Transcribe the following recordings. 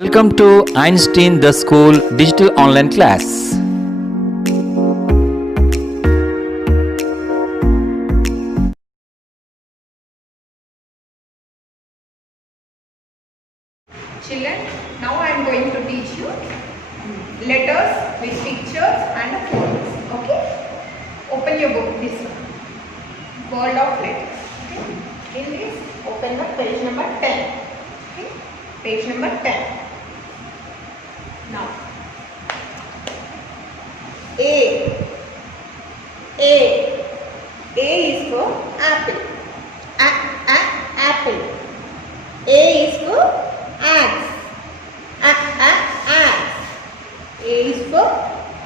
Welcome to Einstein the School digital online class. Children, now I am going to teach you letters with pictures and phonics. Okay? Open your book, this one. World of letters. Okay? In this, open the page number 10. Okay? Page number 10. Now, A. A is for apple. Apple. A is for axe. Axe. A is for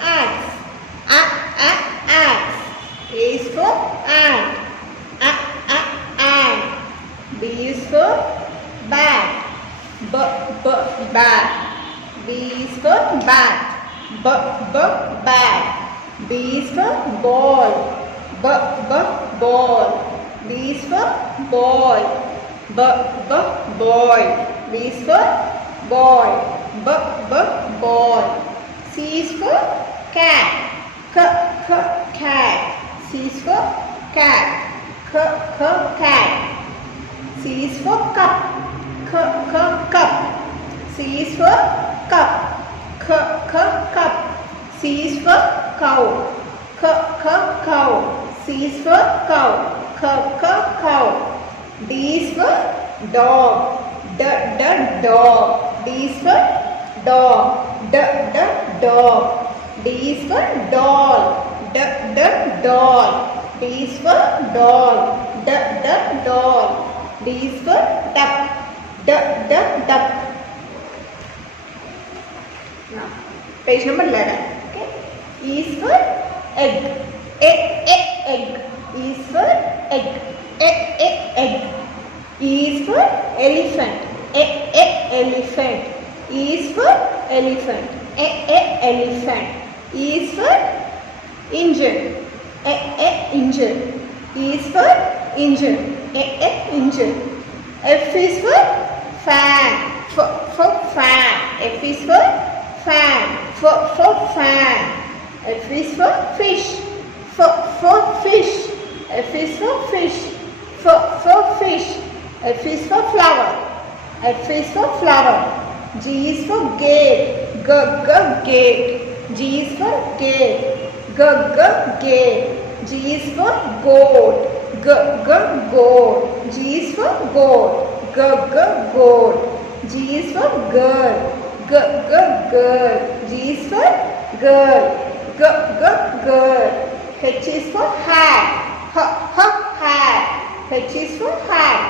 axe. Axe. A is for ant. Ant. B is for bat. Bat. B is for bat. Bat. B is for ball. Ball. B is for boy. Boy. B is for boy. Boy. C is for cat. Cat. C is for cat. Cat. C is for cup. Cup. C is for cup. Cup. C is for cow. Cow. C is for cow. Cow. D is for dog. Dog. D is for dog. Dog. D is for doll. Doll. D is for doll. Doll. D is for duck. Duck. Now, page number 11. Okay. E is for egg. Egg. E is for egg. Egg. E is for elephant. Elephant. E is for elephant. Elephant. E is for engine. Engine. E is for engine. Engine. F is for fan. For fan. F is for fan. For fan. F is for fish. For fish. F is for fish. For fish. F is for flower. F is for flower. G is for gate. Gate. G is for gate. Gate. G is for goat. Goat. G is for goat. Goat. G is for girl. Girl. G is for girl. Girl. H is for hat. Hat. H is for hat.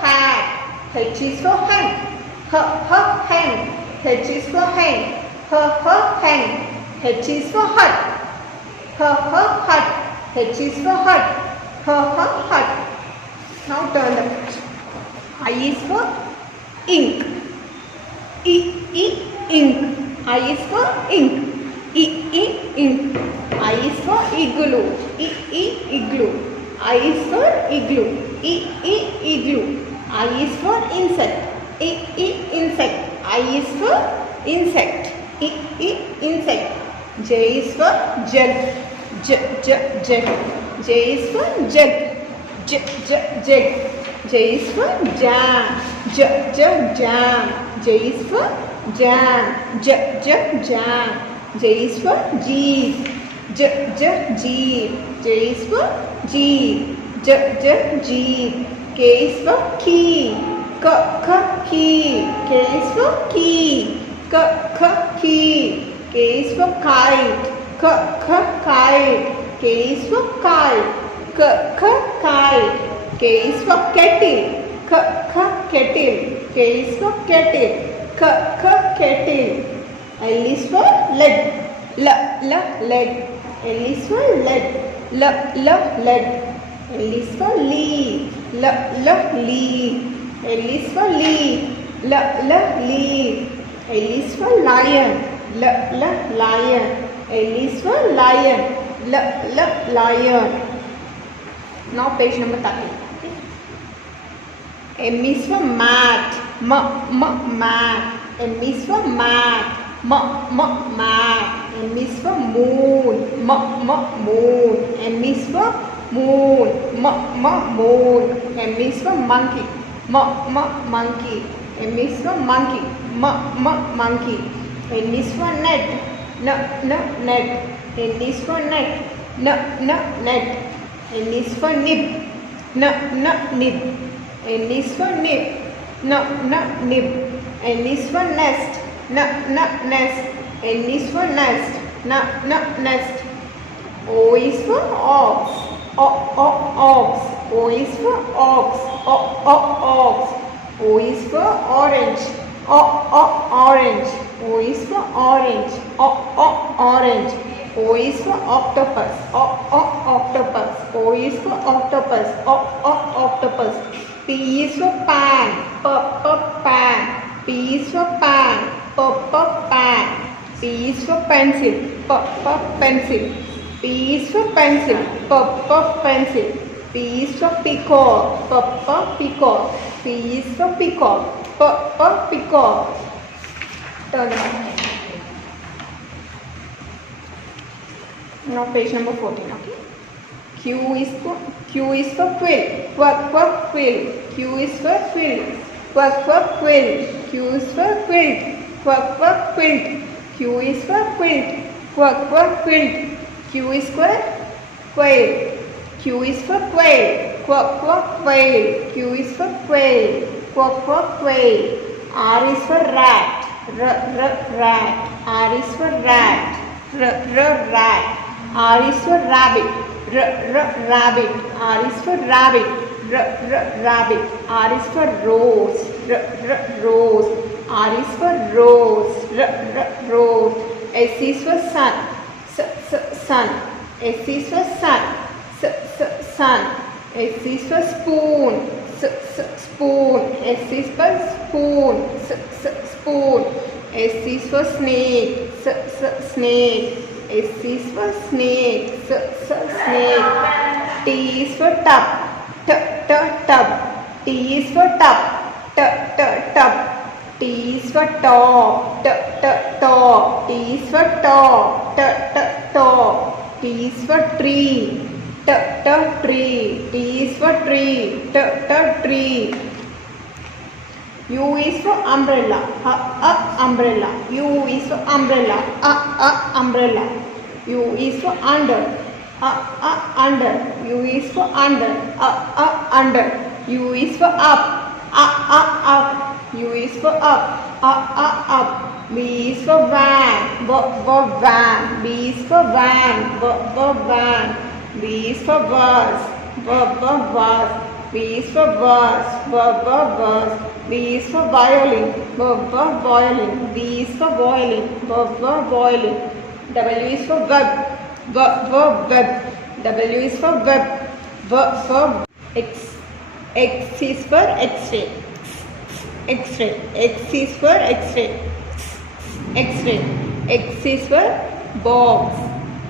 Hat. H is for hen. Hen. H is for hen. Hen. H is for hut. Hut. H is for hut. Hut. Now turn the page. I is for ink. Ink. I is for ink. Ink. I is for igloo. Igloo. I is for igloo. Igloo. I is for insect. Insect. I is for insect. Insect. J is for jug. Jug. J is for jug. Jug. J is for jam. Jam. J is for jam. Jam. J is for jeep. Jeep. J is for jeep. Jeep. K is for key. Key. K is for key. Key. K is for kite. Kite. K is for kite. Kite. K is for kettle. Kettle. K is for kettle. Kettle. L is for leg. Leg. L is for leg. Leg. L is for leaf. Leaf. L is for leaf. Leaf. L is for lion. Lion. L is for lion. Lion. Now page number 30. M is for mat. mat. M is for mat. Mat. M is for moon. Moon. M is for moon. Moon. M is for monkey. Monkey. M is for monkey. Monkey. N is for net. Net. N is for net. Net. N is for nib. Nib. N is for nib. Nib. N is for nest. Nest. N is for nest. Nest. O is for ox. Ox. O is for ox. Ox. O is for orange. Orange. O is for orange. Orange. O is for octopus. Octopus. O is for octopus. Octopus. P is for pan. Pan. P is for pan. Pan. P is for pencil. Pencil. P is for pencil. Pencil. P is for peacock. Peacock. P is for peacock. Peacock. Turn around. Now page number 14. Okay. Q is for quill. Quill. Q is for quill. Quill. Q is for quilt. Quilt. Q is for quilt. Quilt. Q is for quail. Q is for quail. Quail. Q is for quail. Quail. R is for rat. Rat. R is for rat. Rat. R is for rabbit. Rabbit. R is for rabbit. Rabbit. R is for rose. Rose. R is for rose. Rose. S is for sun. Sun. S is for sun. Sun. S is for spoon. Spoon. S is for spoon. Spoon. S is for snake. Snake. S is for snake. Snake. T is for tub. Tub. T is for tub. Tub. T is for top. Top. T is for top. Top. T is for tree. Tree. T is for tree. Tree. U is for umbrella. Umbrella. U is for umbrella. Umbrella. U is for under. Under. U is for under. Under. U is for up. Up. U is for up. Up. B is for van. Van. B is for van. Van. B is for bus. Bus. B is for bus. Bus. B is for violin. Violin. B is for violin. Violin. W is for web. Web. W is for web. Verb. X is for X-ray. X-ray. X is for X-ray. X-ray. X is for box.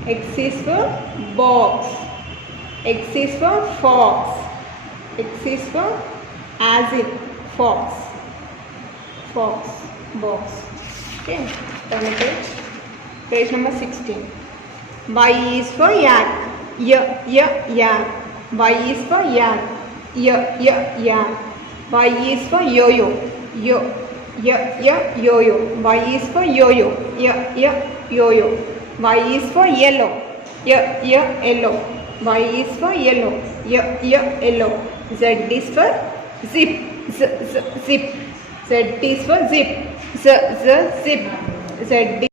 X is for box. X is for fox. X is for as in fox. Fox. Box. Okay. Turn the page. Page number 16. Y is for yak. Yak. Y is for yak. Yak. Y is for yo-yo. Yo-yo. Y is for yo-yo. Yo-yo. Y is for yellow. Yellow. Y is for yellow. Yellow. Z is for zip. Zip. Z is for zip. Zip. Z